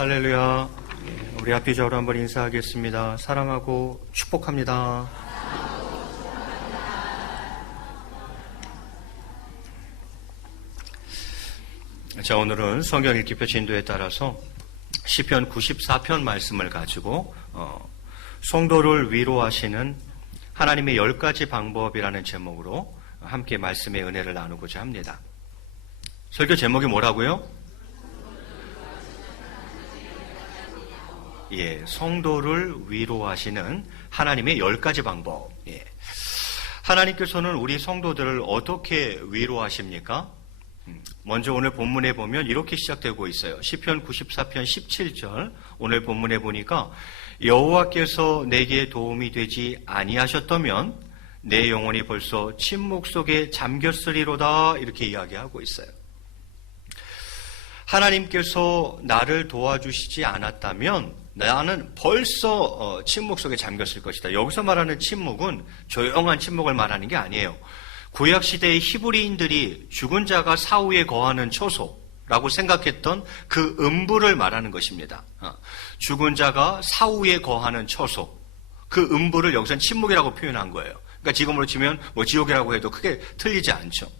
할렐루야. 우리 앞뒤적으로 한번 인사하겠습니다. 사랑하고 축복합니다. 자, 오늘은 성경 읽기표 진도에 따라서 시편 94편 말씀을 가지고 성도를 위로하시는 하나님의 10가지 방법이라는 제목으로 함께 말씀의 은혜를 나누고자 합니다. 설교 제목이 뭐라고요? 성도를 위로하시는 하나님의 10가지 방법. 하나님께서는 우리 성도들을 어떻게 위로하십니까? 먼저 오늘 본문에 보면 이렇게 시작되고 있어요. 시편 94편 17절 오늘 본문에 보니까 여호와께서 내게 도움이 되지 아니하셨다면 내 영혼이 벌써 침묵 속에 잠겼으리로다, 이렇게 이야기하고 있어요. 하나님께서 나를 도와주시지 않았다면 나는 벌써 침묵 속에 잠겼을 것이다. 여기서 말하는 침묵은 조용한 침묵을 말하는 게 아니에요. 구약시대의 히브리인들이 죽은 자가 사후에 거하는 처소라고 생각했던 그 음부를 말하는 것입니다. 죽은 자가 사후에 거하는 처소, 그 음부를 여기서는 침묵이라고 표현한 거예요. 그러니까 지금으로 치면 지옥이라고 해도 크게 틀리지 않죠.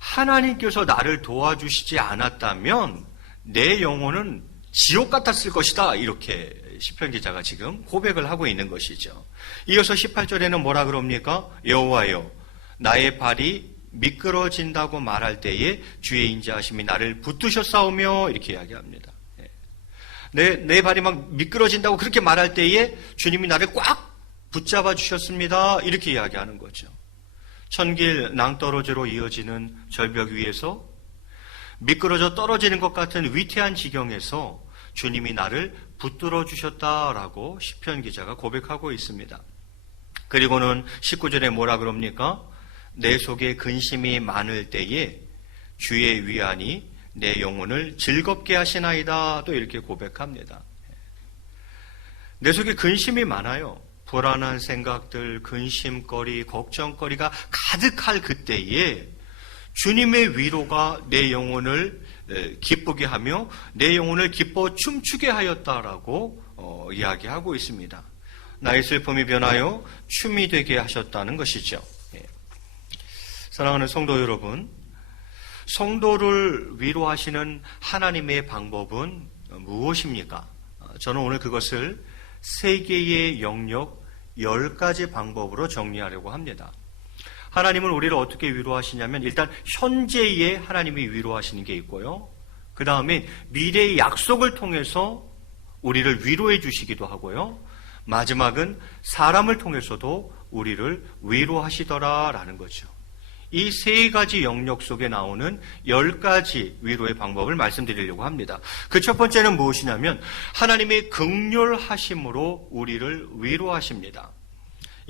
하나님께서 나를 도와주시지 않았다면 내 영혼은 지옥 같았을 것이다, 이렇게 시편 기자가 지금 고백을 하고 있는 것이죠. 이어서 18절에는 뭐라 그럽니까? 여호와여, 나의 발이 미끄러진다고 말할 때에 주의 인자하심이 나를 붙드셨사오며, 이렇게 이야기합니다. 내 발이 막 미끄러진다고 그렇게 말할 때에 주님이 나를 꽉 붙잡아 주셨습니다, 이렇게 이야기하는 거죠. 천길 낭떠러지로 이어지는 절벽 위에서 미끄러져 떨어지는 것 같은 위태한 지경에서 주님이 나를 붙들어 주셨다라고 시편 기자가 고백하고 있습니다. 그리고는 19절에 뭐라 그럽니까? 내 속에 근심이 많을 때에 주의 위안이 내 영혼을 즐겁게 하시나이다, 또 이렇게 고백합니다. 내 속에 근심이 많아요. 불안한 생각들, 근심거리, 걱정거리가 가득할 그때에 주님의 위로가 내 영혼을 기쁘게 하며 내 영혼을 기뻐 춤추게 하였다라고 이야기하고 있습니다. 나의 슬픔이 변하여 춤이 되게 하셨다는 것이죠. 사랑하는 성도 여러분, 성도를 위로하시는 하나님의 방법은 무엇입니까? 저는 오늘 그것을 3개의 영역 10가지 방법으로 정리하려고 합니다. 하나님은 우리를 어떻게 위로하시냐면 일단 현재의 하나님이 위로하시는 게 있고요. 그 다음에 미래의 약속을 통해서 우리를 위로해 주시기도 하고요. 마지막은 사람을 통해서도 우리를 위로하시더라라는 거죠. 이 3가지 영역 속에 나오는 10가지 위로의 방법을 말씀드리려고 합니다. 그 첫 번째는 무엇이냐면 하나님의 긍휼하심으로 우리를 위로하십니다.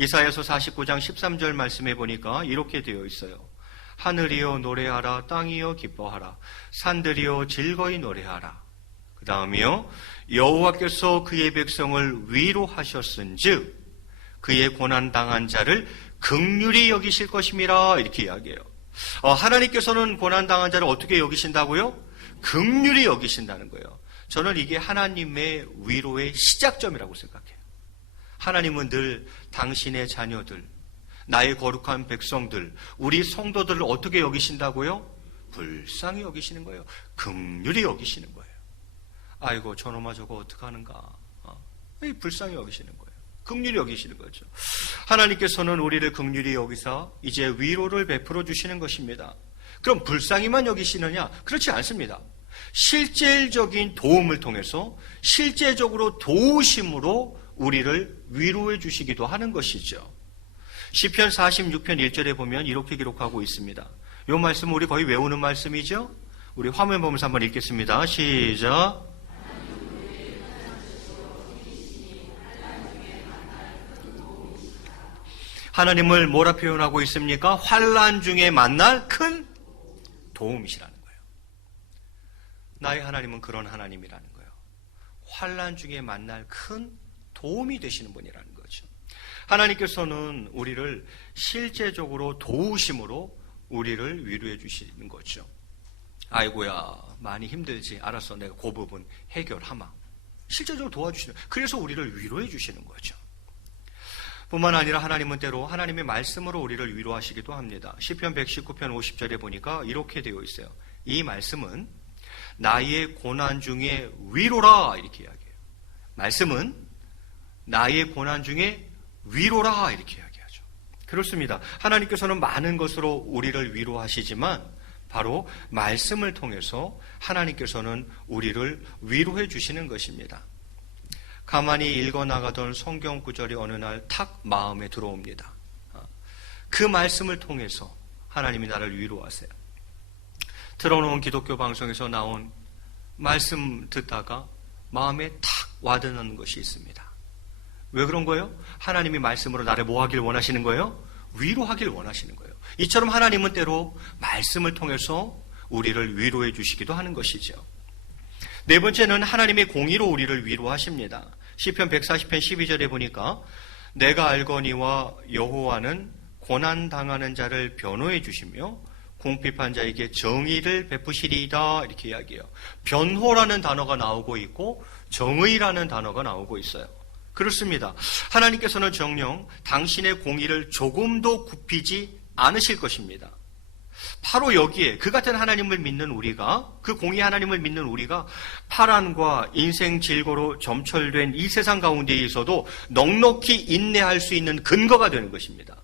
이사야서 49장 13절 말씀해 보니까 이렇게 되어 있어요. 하늘이여 노래하라, 땅이여 기뻐하라, 산들이여 즐거이 노래하라. 그 다음이요, 여호와께서 그의 백성을 위로하셨은즉 그의 고난당한 자를 긍휼히 여기실 것임이라, 이렇게 이야기해요. 하나님께서는 고난당한 자를 어떻게 여기신다고요? 긍휼히 여기신다는 거예요. 저는 이게 하나님의 위로의 시작점이라고 생각해요. 하나님은 늘 당신의 자녀들, 나의 거룩한 백성들, 우리 성도들을 어떻게 여기신다고요? 불쌍히 여기시는 거예요. 긍휼히 여기시는 거예요. 아이고 저놈아 저거 어떡하는가, 불쌍히 여기시는 거예요. 긍휼히 여기시는 거죠. 하나님께서는 우리를 긍휼히 여기사 이제 위로를 베풀어 주시는 것입니다. 그럼 불쌍히만 여기시느냐? 그렇지 않습니다. 실질적인 도움을 통해서 실제적으로 도우심으로 우리를 위로해 주시기도 하는 것이죠. 시편 46편 1절에 보면 이렇게 기록하고 있습니다. 이 말씀은 우리 거의 외우는 말씀이죠. 우리 화면 보면서 한번 읽겠습니다. 시작. 하나님을 뭐라 표현하고 있습니까? 환난 중에 만날 큰 도움이시라는 거예요. 나의 하나님은 그런 하나님이라는 거예요. 환난 중에 만날 큰 도움이 되시는 분이라는 거죠. 하나님께서는 우리를 실제적으로 도우심으로 우리를 위로해 주시는 거죠. 아이고야, 많이 힘들지. 알았어, 내가 그 부분 해결하마. 실제적으로 도와주시는, 그래서 우리를 위로해 주시는 거죠. 뿐만 아니라 하나님은 때로 하나님의 말씀으로 우리를 위로하시기도 합니다. 시편 119편 50절에 보니까 이렇게 되어 있어요. 이 말씀은 나의 고난 중에 위로라, 이렇게 이야기해요. 말씀은 나의 고난 중에 위로라, 이렇게 이야기하죠. 그렇습니다. 하나님께서는 많은 것으로 우리를 위로하시지만 바로 말씀을 통해서 하나님께서는 우리를 위로해 주시는 것입니다. 가만히 읽어나가던 성경 구절이 어느 날 탁 마음에 들어옵니다. 그 말씀을 통해서 하나님이 나를 위로하세요. 틀어놓은 기독교 방송에서 나온 말씀 듣다가 마음에 탁 와닿는 것이 있습니다. 왜 그런 거예요? 하나님이 말씀으로 나를 뭐 하길 원하시는 거예요? 위로하길 원하시는 거예요. 이처럼 하나님은 때로 말씀을 통해서 우리를 위로해 주시기도 하는 것이죠. 네 번째는 하나님의 공의로 우리를 위로하십니다. 시편 140편 12절에 보니까 내가 알거니와 여호와는 고난당하는 자를 변호해 주시며 궁핍한 자에게 정의를 베푸시리이다, 이렇게 이야기해요. 변호라는 단어가 나오고 있고 정의라는 단어가 나오고 있어요. 그렇습니다. 하나님께서는 정녕 당신의 공의를 조금도 굽히지 않으실 것입니다. 바로 여기에 그 같은 하나님을 믿는 우리가, 그 공의 하나님을 믿는 우리가 파란과 인생 질고로 점철된 이 세상 가운데에 있어도 넉넉히 인내할 수 있는 근거가 되는 것입니다.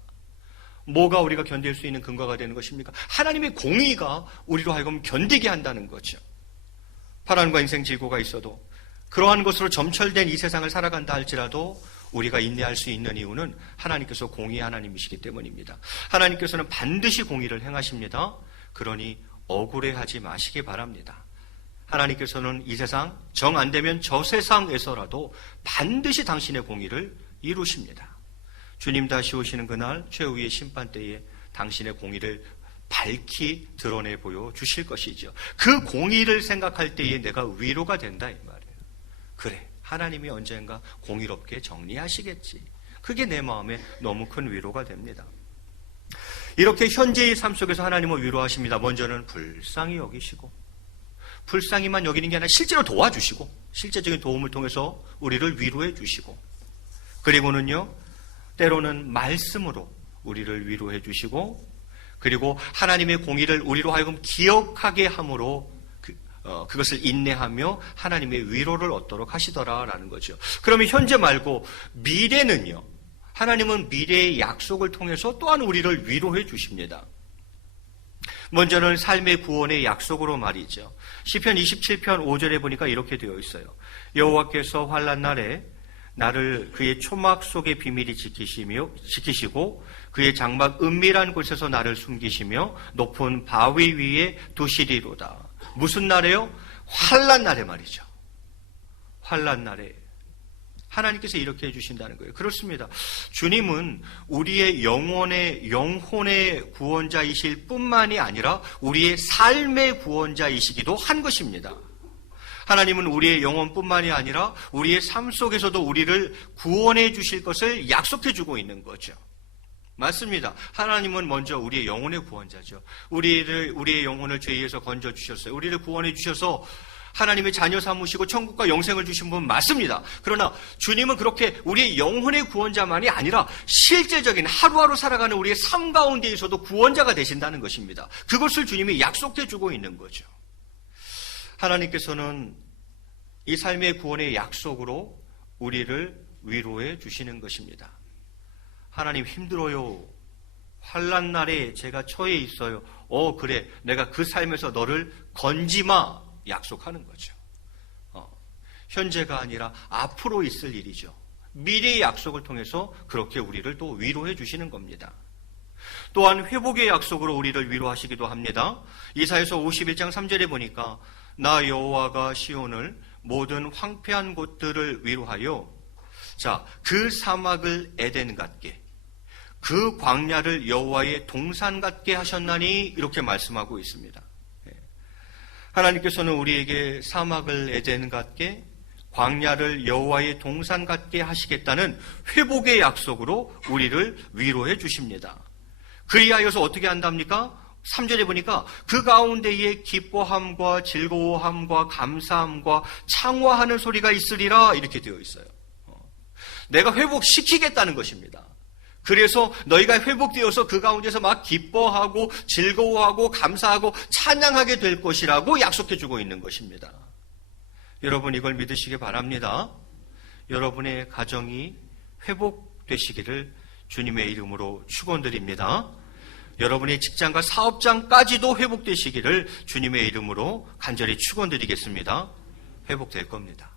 뭐가 우리가 견딜 수 있는 근거가 되는 것입니까? 하나님의 공의가 우리로 하여금 견디게 한다는 거죠. 파란과 인생 질고가 있어도 그러한 것으로 점철된 이 세상을 살아간다 할지라도 우리가 인내할 수 있는 이유는 하나님께서 공의 하나님이시기 때문입니다. 하나님께서는 반드시 공의를 행하십니다. 그러니 억울해하지 마시기 바랍니다. 하나님께서는 이 세상, 정 안 되면 저 세상에서라도 반드시 당신의 공의를 이루십니다. 주님 다시 오시는 그날 최후의 심판대에 당신의 공의를 밝히 드러내 보여주실 것이죠. 그 공의를 생각할 때에 내가 위로가 된다, 이 말이에요. 그래, 하나님이 언젠가 공의롭게 정리하시겠지. 그게 내 마음에 너무 큰 위로가 됩니다. 이렇게 현재의 삶 속에서 하나님을 위로하십니다. 먼저는 불쌍히 여기시고, 불쌍히만 여기는 게 아니라 실제로 도와주시고, 실제적인 도움을 통해서 우리를 위로해 주시고, 그리고는요, 때로는 말씀으로 우리를 위로해 주시고, 그리고 하나님의 공의를 우리로 하여금 기억하게 함으로 그것을 인내하며 하나님의 위로를 얻도록 하시더라라는 거죠. 그러면 현재 말고 미래는요, 하나님은 미래의 약속을 통해서 또한 우리를 위로해 주십니다. 먼저는 삶의 구원의 약속으로 말이죠. 시편 27편 5절에 보니까 이렇게 되어 있어요. 여호와께서 환난 날에 나를 그의 초막 속의 비밀이 지키시고 그의 장막 은밀한 곳에서 나를 숨기시며 높은 바위 위에 두시리로다. 무슨 날에요? 환난 날에 말이죠. 환난 날에 하나님께서 이렇게 해주신다는 거예요. 그렇습니다. 주님은 우리의 영혼의 구원자이실 뿐만이 아니라 우리의 삶의 구원자이시기도 한 것입니다. 하나님은 우리의 영혼뿐만이 아니라 우리의 삶 속에서도 우리를 구원해 주실 것을 약속해 주고 있는 거죠. 맞습니다. 하나님은 먼저 우리의 영혼의 구원자죠. 우리의 영혼을 죄에서 건져 주셨어요. 우리를 구원해 주셔서 하나님의 자녀 삼으시고 천국과 영생을 주신 분 맞습니다. 그러나 주님은 그렇게 우리의 영혼의 구원자만이 아니라 실제적인 하루하루 살아가는 우리의 삶 가운데에서도 구원자가 되신다는 것입니다. 그것을 주님이 약속해 주고 있는 거죠. 하나님께서는 이 삶의 구원의 약속으로 우리를 위로해 주시는 것입니다. 하나님 힘들어요. 환난 날에 제가 처해 있어요. 그래, 내가 그 삶에서 너를 건지마 약속하는 거죠. 현재가 아니라 앞으로 있을 일이죠. 미래의 약속을 통해서 그렇게 우리를 또 위로해 주시는 겁니다. 또한 회복의 약속으로 우리를 위로하시기도 합니다. 이사야서 51장 3절에 보니까 나 여호와가 시온을 모든 황폐한 곳들을 위로하여 그 사막을 에덴 같게 그 광야를 여호와의 동산 같게 하셨나니 이렇게 말씀하고 있습니다. 하나님께서는 우리에게 사막을 에덴 같게 광야를 여호와의 동산 같게 하시겠다는 회복의 약속으로 우리를 위로해 주십니다. 그리하여서 어떻게 한답니까? 3절에 보니까 그 가운데에 기뻐함과 즐거워함과 감사함과 창화하는 소리가 있으리라 이렇게 되어 있어요. 내가 회복시키겠다는 것입니다. 그래서 너희가 회복되어서 그 가운데서 막 기뻐하고 즐거워하고 감사하고 찬양하게 될 것이라고 약속해주고 있는 것입니다. 여러분 이걸 믿으시기 바랍니다. 여러분의 가정이 회복되시기를 주님의 이름으로 축원드립니다. 여러분의 직장과 사업장까지도 회복되시기를 주님의 이름으로 간절히 축원드리겠습니다. 회복될 겁니다.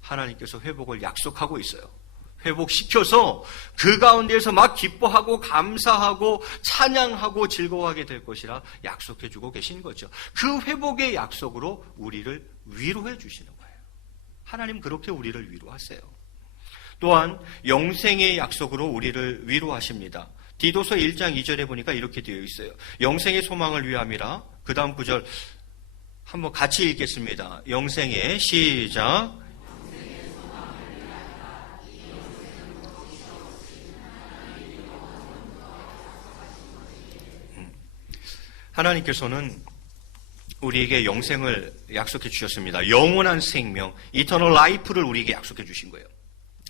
하나님께서 회복을 약속하고 있어요. 회복시켜서 그 가운데에서 막 기뻐하고 감사하고 찬양하고 즐거워하게 될 것이라 약속해주고 계신 거죠. 그 회복의 약속으로 우리를 위로해 주시는 거예요. 하나님 그렇게 우리를 위로하세요. 또한 영생의 약속으로 우리를 위로하십니다. 디도서 1장 2절에 보니까 이렇게 되어 있어요. 영생의 소망을 위함이라. 그 다음 구절 한번 같이 읽겠습니다. 영생의 시작. 하나님께서는 우리에게 영생을 약속해 주셨습니다. 영원한 생명, 이터널 라이프를 우리에게 약속해 주신 거예요.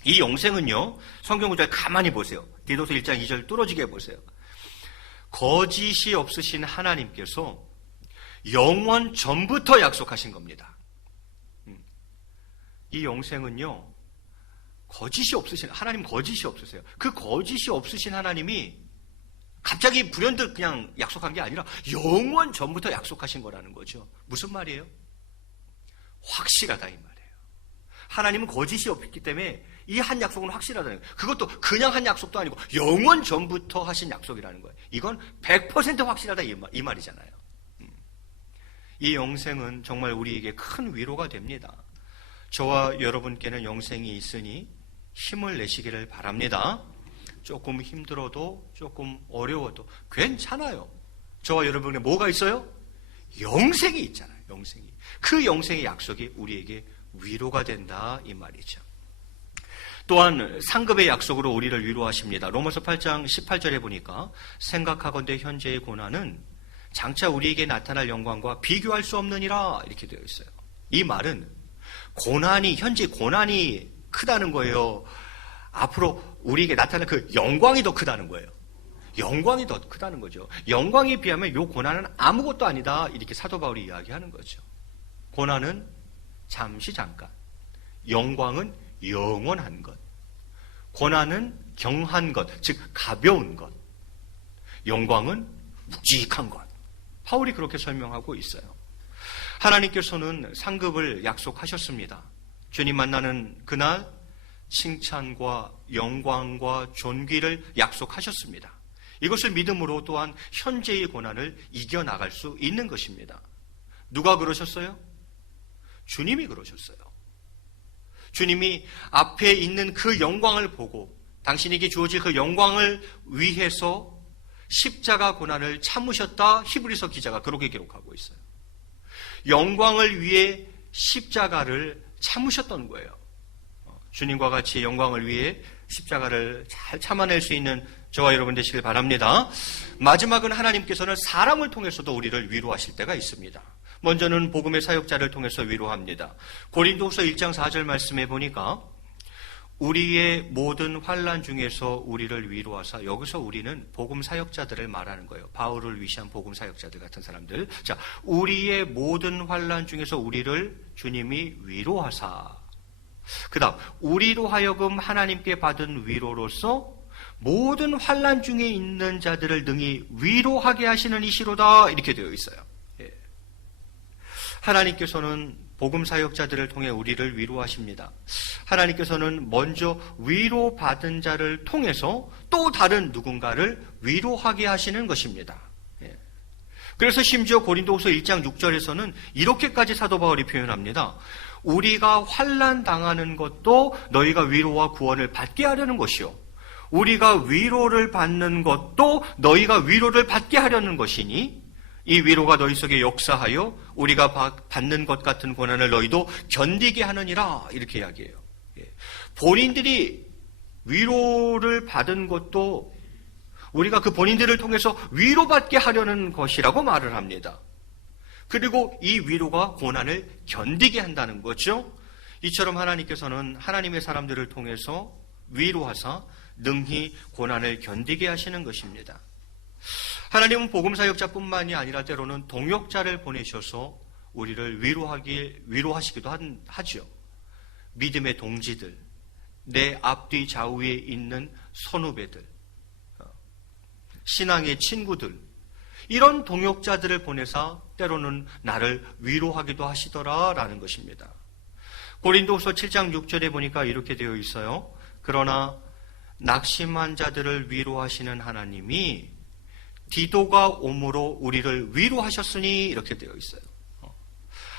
이 영생은요, 성경 구절 가만히 보세요. 디도서 1장 2절 뚫어지게 보세요. 거짓이 없으신 하나님께서 영원 전부터 약속하신 겁니다. 이 영생은요, 거짓이 없으신, 하나님 거짓이 없으세요. 그 거짓이 없으신 하나님이 갑자기 불현듯 그냥 약속한 게 아니라 영원 전부터 약속하신 거라는 거죠. 무슨 말이에요? 확실하다 이 말이에요. 하나님은 거짓이 없기 때문에 이 한 약속은 확실하다는 거예요. 그것도 그냥 한 약속도 아니고 영원 전부터 하신 약속이라는 거예요. 이건 100% 확실하다 이 말이잖아요. 이 영생은 정말 우리에게 큰 위로가 됩니다. 저와 여러분께는 영생이 있으니 힘을 내시기를 바랍니다. 조금 힘들어도 조금 어려워도 괜찮아요. 저와 여러분에 뭐가 있어요? 영생이 있잖아요. 영생이. 그 영생의 약속이 우리에게 위로가 된다 이 말이죠. 또한 상급의 약속으로 우리를 위로하십니다. 로마서 8장 18절에 보니까 생각하건대 현재의 고난은 장차 우리에게 나타날 영광과 비교할 수 없느니라 이렇게 되어 있어요. 이 말은 고난이 현재 고난이 크다는 거예요. 앞으로 우리에게 나타날 그 영광이 더 크다는 거예요. 영광이 더 크다는 거죠. 영광에 비하면 이 고난은 아무것도 아니다 이렇게 사도 바울이 이야기하는 거죠. 고난은 잠시 잠깐, 영광은 영원한 것, 고난은 경한 것, 즉 가벼운 것, 영광은 묵직한 것. 바울이 그렇게 설명하고 있어요. 하나님께서는 상급을 약속하셨습니다. 주님 만나는 그날 칭찬과 영광과 존귀를 약속하셨습니다. 이것을 믿음으로 또한 현재의 고난을 이겨나갈 수 있는 것입니다. 누가 그러셨어요? 주님이 그러셨어요. 주님이 앞에 있는 그 영광을 보고 당신에게 주어질 그 영광을 위해서 십자가 고난을 참으셨다. 히브리서 기자가 그렇게 기록하고 있어요. 영광을 위해 십자가를 참으셨던 거예요. 주님과 같이 영광을 위해 십자가를 잘 참아낼 수 있는 저와 여러분 되시길 바랍니다. 마지막은 하나님께서는 사람을 통해서도 우리를 위로하실 때가 있습니다. 먼저는 복음의 사역자를 통해서 위로합니다. 고린도후서 1장 4절 말씀에 보니까 우리의 모든 환난 중에서 우리를 위로하사, 여기서 우리는 복음 사역자들을 말하는 거예요. 바울을 위시한 복음 사역자들 같은 사람들. 자, 우리의 모든 환난 중에서 우리를 주님이 위로하사. 그다음 우리로 하여금 하나님께 받은 위로로서 모든 환난 중에 있는 자들을 능히 위로하게 하시는 이시로다 이렇게 되어 있어요. 예. 하나님께서는 복음 사역자들을 통해 우리를 위로하십니다. 하나님께서는 먼저 위로받은 자를 통해서 또 다른 누군가를 위로하게 하시는 것입니다. 예. 그래서 심지어 고린도후서 1장 6절에서는 이렇게까지 사도 바울이 표현합니다. 우리가 환난 당하는 것도 너희가 위로와 구원을 받게 하려는 것이요, 우리가 위로를 받는 것도 너희가 위로를 받게 하려는 것이니 이 위로가 너희 속에 역사하여 우리가 받는 것 같은 고난을 너희도 견디게 하느니라 이렇게 이야기해요. 본인들이 위로를 받은 것도 우리가 그 본인들을 통해서 위로받게 하려는 것이라고 말을 합니다. 그리고 이 위로가 고난을 견디게 한다는 거죠. 이처럼 하나님께서는 하나님의 사람들을 통해서 위로하사 능히 고난을 견디게 하시는 것입니다. 하나님은 복음사역자뿐만이 아니라 때로는 동역자를 보내셔서 우리를 위로하시기도 하죠. 믿음의 동지들, 내 앞뒤 좌우에 있는 선후배들, 신앙의 친구들, 이런 동역자들을 보내사 때로는 나를 위로하기도 하시더라라는 것입니다. 고린도후서 7장 6절에 보니까 이렇게 되어 있어요. 그러나 낙심한 자들을 위로하시는 하나님이 디도가 오므로 우리를 위로하셨으니 이렇게 되어 있어요.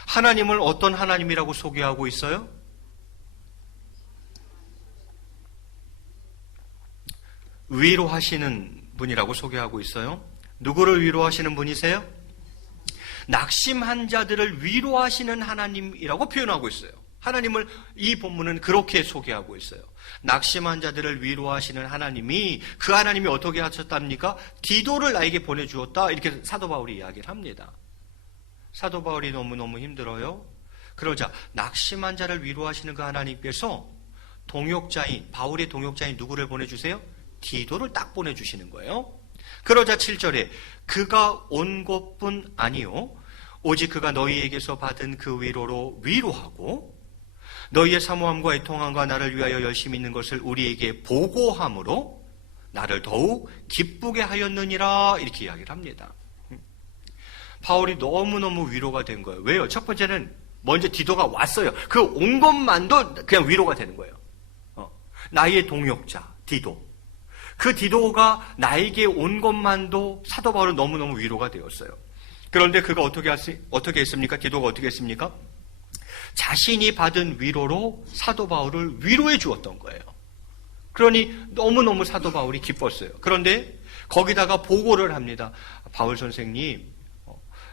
하나님을 어떤 하나님이라고 소개하고 있어요? 위로하시는 분이라고 소개하고 있어요. 누구를 위로하시는 분이세요? 낙심한 자들을 위로하시는 하나님이라고 표현하고 있어요. 하나님을 이 본문은 그렇게 소개하고 있어요. 낙심한 자들을 위로하시는 하나님이, 그 하나님이 어떻게 하셨답니까? 디도를 나에게 보내주었다, 이렇게 사도 바울이 이야기를 합니다. 사도 바울이 너무너무 힘들어요. 그러자 낙심한 자를 위로하시는 그 하나님께서 동역자인, 바울의 동역자인 누구를 보내주세요? 디도를 딱 보내주시는 거예요. 그러자 7절에 그가 온 것뿐 아니요 오직 그가 너희에게서 받은 그 위로로 위로하고 너희의 사모함과 애통함과 나를 위하여 열심히 있는 것을 우리에게 보고함으로 나를 더욱 기쁘게 하였느니라, 이렇게 이야기를 합니다. 바울이 너무너무 위로가 된 거예요. 왜요? 첫 번째는 먼저 디도가 왔어요. 그 온 것만도 그냥 위로가 되는 거예요. 나의 동역자 디도, 그 디도가 나에게 온 것만도 사도 바울은 너무너무 위로가 되었어요. 그런데 그가 어떻게 했습니까? 디도가 어떻게 했습니까? 자신이 받은 위로로 사도 바울을 위로해 주었던 거예요. 그러니 너무너무 사도 바울이 기뻤어요. 그런데 거기다가 보고를 합니다. 바울 선생님,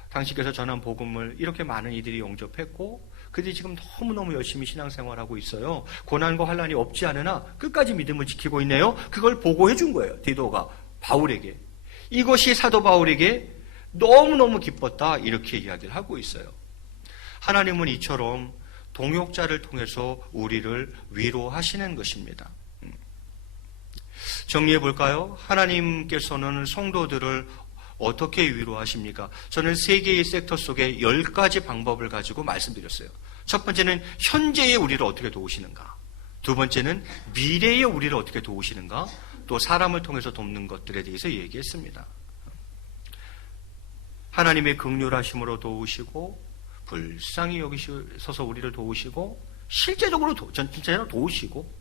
당신께서 전한 복음을 이렇게 많은 이들이 영접했고 그들이 지금 너무너무 열심히 신앙생활하고 있어요. 고난과 환난이 없지 않으나 끝까지 믿음을 지키고 있네요. 그걸 보고해 준 거예요. 디도가 바울에게. 이것이 사도 바울에게 너무너무 기뻤다, 이렇게 이야기를 하고 있어요. 하나님은 이처럼 동역자를 통해서 우리를 위로하시는 것입니다. 정리해 볼까요? 하나님께서는 성도들을 어떻게 위로하십니까? 저는 세 개의 섹터 속에 10가지 방법을 가지고 말씀드렸어요. 첫 번째는 현재의 우리를 어떻게 도우시는가? 두 번째는 미래의 우리를 어떻게 도우시는가? 또 사람을 통해서 돕는 것들에 대해서 얘기했습니다. 하나님의 긍휼하심으로 도우시고 불쌍히 여기셔서 우리를 도우시고 실제적으로 진짜로 도우시고,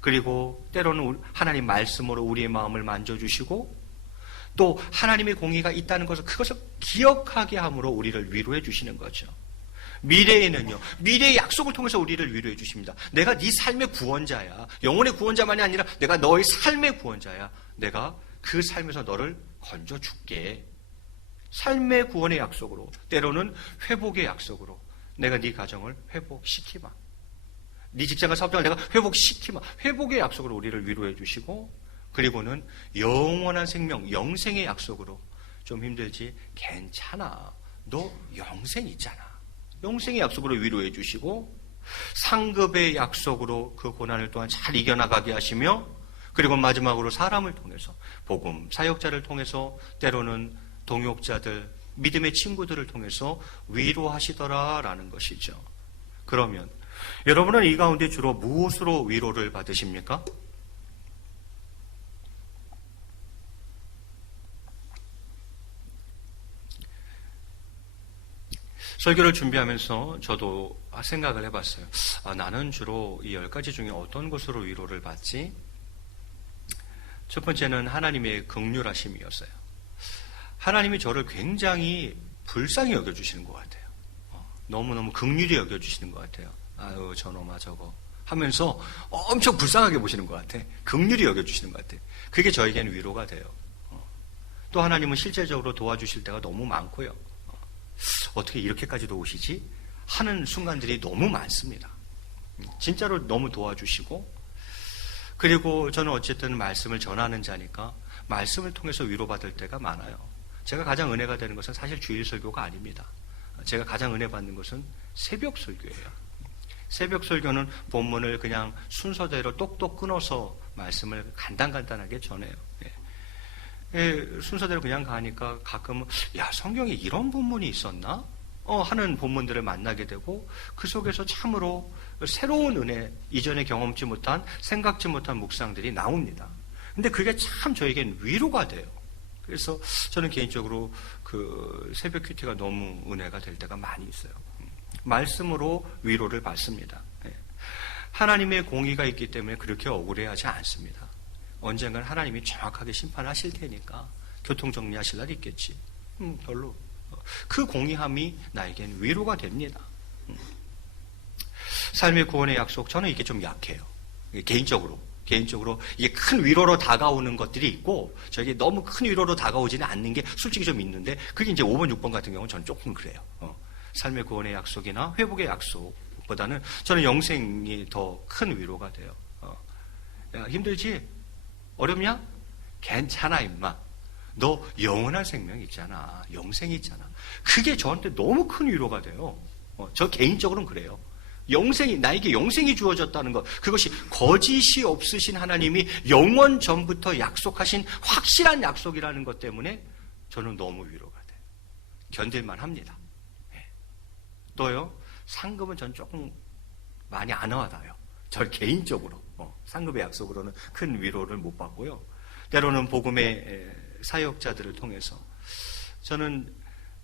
그리고 때로는 하나님 말씀으로 우리의 마음을 만져주시고, 또 하나님의 공의가 있다는 것을 그것을 기억하게 함으로 우리를 위로해 주시는 거죠. 미래에는요, 미래의 약속을 통해서 우리를 위로해 주십니다. 내가 네 삶의 구원자야. 영혼의 구원자만이 아니라 내가 너의 삶의 구원자야. 내가 그 삶에서 너를 건져줄게. 삶의 구원의 약속으로, 때로는 회복의 약속으로 내가 네 가정을 회복시키마, 네 직장과 사업장을 내가 회복시키마, 회복의 약속으로 우리를 위로해 주시고, 그리고는 영원한 생명, 영생의 약속으로 좀 힘들지? 괜찮아. 너 영생 있잖아. 영생의 약속으로 위로해 주시고, 상급의 약속으로 그 고난을 또한 잘 이겨나가게 하시며, 그리고 마지막으로 사람을 통해서, 복음 사역자를 통해서, 때로는 동역자들, 믿음의 친구들을 통해서 위로하시더라라는 것이죠. 그러면 여러분은 이 가운데 주로 무엇으로 위로를 받으십니까? 설교를 준비하면서 저도 생각을 해봤어요. 나는 주로 이 10가지 중에 어떤 것으로 위로를 받지? 첫 번째는 하나님의 긍휼하심이었어요. 하나님이 저를 굉장히 불쌍히 여겨주시는 것 같아요. 너무너무 긍휼히 여겨주시는 것 같아요. 아유, 저놈아 저거 하면서 엄청 불쌍하게 보시는 것 같아. 긍휼히 여겨주시는 것 같아. 그게 저에게는 위로가 돼요. 또 하나님은 실제적으로 도와주실 때가 너무 많고요. 어떻게 이렇게까지 도우시지? 하는 순간들이 너무 많습니다. 진짜로 너무 도와주시고, 그리고 저는 어쨌든 말씀을 전하는 자니까 말씀을 통해서 위로받을 때가 많아요. 제가 가장 은혜가 되는 것은 사실 주일 설교가 아닙니다. 제가 가장 은혜 받는 것은 새벽 설교예요. 새벽 설교는 본문을 그냥 순서대로 똑똑 끊어서 말씀을 간단하게 전해요. 순서대로 그냥 가니까 가끔은 야, 성경에 이런 본문이 있었나? 하는 본문들을 만나게 되고 그 속에서 참으로 새로운 은혜, 이전에 경험치 못한, 생각지 못한 묵상들이 나옵니다. 근데 그게 참 저에겐 위로가 돼요. 그래서 저는 개인적으로 그 새벽 큐티가 너무 은혜가 될 때가 많이 있어요. 말씀으로 위로를 받습니다. 하나님의 공의가 있기 때문에 그렇게 억울해하지 않습니다. 언젠간 하나님이 정확하게 심판하실 테니까 교통정리하실 날이 있겠지. 별로. 그 공의함이 나에겐 위로가 됩니다. 삶의 구원의 약속, 저는 이게 좀 약해요. 개인적으로 이게 큰 위로로 다가오는 것들이 있고 저에게 너무 큰 위로로 다가오지는 않는 게 솔직히 좀 있는데 그게 이제 5번, 6번 같은 경우는 저는 조금 그래요. 삶의 구원의 약속이나 회복의 약속보다는 저는 영생이 더 큰 위로가 돼요. 야, 힘들지? 어렵냐? 괜찮아 임마. 너 영원한 생명 있잖아. 영생이 있잖아. 그게 저한테 너무 큰 위로가 돼요. 저 개인적으로는 그래요. 나에게 영생이 주어졌다는 것, 그것이 거짓이 없으신 하나님이 영원 전부터 약속하신 확실한 약속이라는 것 때문에 저는 너무 위로가 돼요. 견딜만 합니다. 또요, 상급은 전 조금 많이 안 와닿아요. 저 개인적으로 상급의 약속으로는 큰 위로를 못 받고요. 때로는 복음의 사역자들을 통해서 저는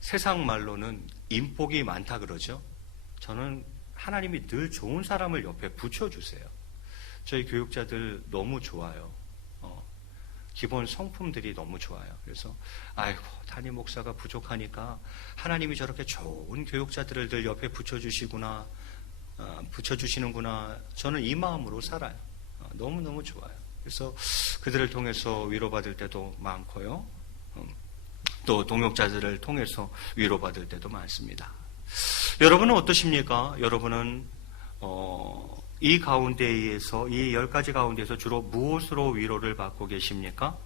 세상 말로는 인복이 많다 그러죠. 저는 하나님이 늘 좋은 사람을 옆에 붙여주세요. 저희 교육자들 너무 좋아요. 기본 성품들이 너무 좋아요. 그래서 아이고, 담임 목사가 부족하니까 하나님이 저렇게 좋은 교육자들을 늘 옆에 붙여주시는구나. 저는 이 마음으로 살아요. 너무너무 좋아요. 그래서 그들을 통해서 위로받을 때도 많고요. 또 동역자들을 통해서 위로받을 때도 많습니다. 여러분은 어떠십니까? 여러분은 이 가운데에서, 이 10가지 가운데에서 주로 무엇으로 위로를 받고 계십니까?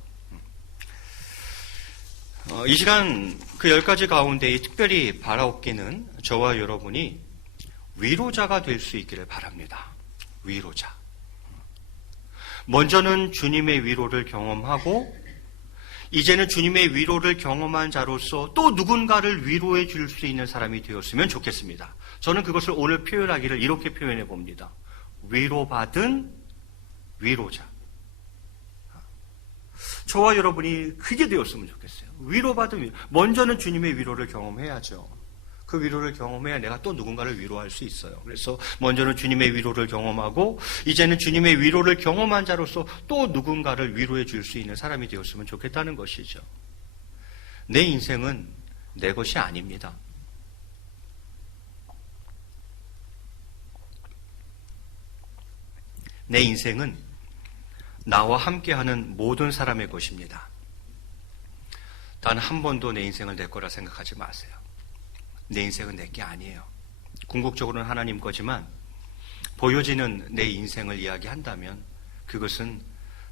이 시간 그 10가지 가운데 특별히 바라옵기는 저와 여러분이 위로자가 될 수 있기를 바랍니다. 위로자. 먼저는 주님의 위로를 경험하고 이제는 주님의 위로를 경험한 자로서 또 누군가를 위로해 줄 수 있는 사람이 되었으면 좋겠습니다. 저는 그것을 오늘 표현하기를 이렇게 표현해 봅니다. 위로받은 위로자. 저와 여러분이 그게 되었으면 좋겠어요. 먼저는 주님의 위로를 경험해야죠. 그 위로를 경험해야 내가 또 누군가를 위로할 수 있어요. 그래서 먼저는 주님의 위로를 경험하고 이제는 주님의 위로를 경험한 자로서 또 누군가를 위로해 줄 수 있는 사람이 되었으면 좋겠다는 것이죠. 내 인생은 내 것이 아닙니다. 내 인생은 나와 함께하는 모든 사람의 것입니다. 단 한 번도 내 인생을 내 거라 생각하지 마세요. 내 인생은 내 게 아니에요. 궁극적으로는 하나님 거지만 보여지는 내 인생을 이야기한다면 그것은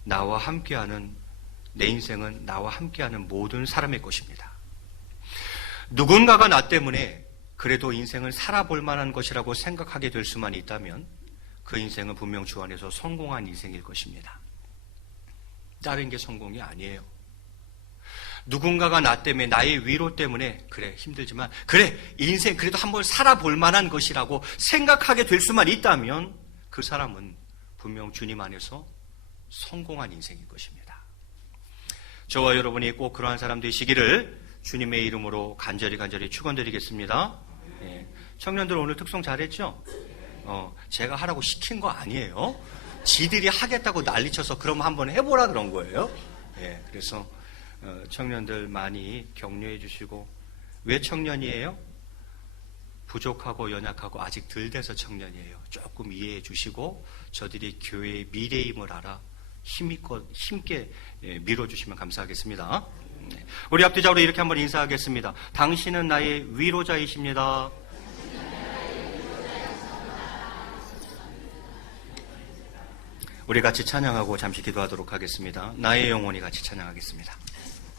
나와 함께하는, 내 인생은 나와 함께하는 모든 사람의 것입니다. 누군가가 나 때문에 그래도 인생을 살아볼 만한 것이라고 생각하게 될 수만 있다면 그 인생은 분명 주 안에서 성공한 인생일 것입니다. 다른 게 성공이 아니에요. 누군가가 나 때문에, 나의 위로 때문에 그래 힘들지만 그래 인생 그래도 한번 살아볼 만한 것이라고 생각하게 될 수만 있다면 그 사람은 분명 주님 안에서 성공한 인생일 것입니다. 저와 여러분이 꼭 그러한 사람 되시기를 주님의 이름으로 간절히 축원드리겠습니다. 네. 청년들 오늘 특송 잘했죠? 제가 하라고 시킨 거 아니에요. 지들이 하겠다고 난리쳐서 그럼 한번 해보라 그런 거예요. 네. 그래서 청년들 많이 격려해 주시고, 왜 청년이에요? 부족하고 연약하고 아직 덜 돼서 청년이에요. 조금 이해해 주시고 저들이 교회의 미래임을 알아 힘있게 밀어주시면 감사하겠습니다. 우리 앞뒤자로 이렇게 한번 인사하겠습니다. 당신은 나의 위로자이십니다. 우리 같이 찬양하고 잠시 기도하도록 하겠습니다. 나의 영혼이 같이 찬양하겠습니다.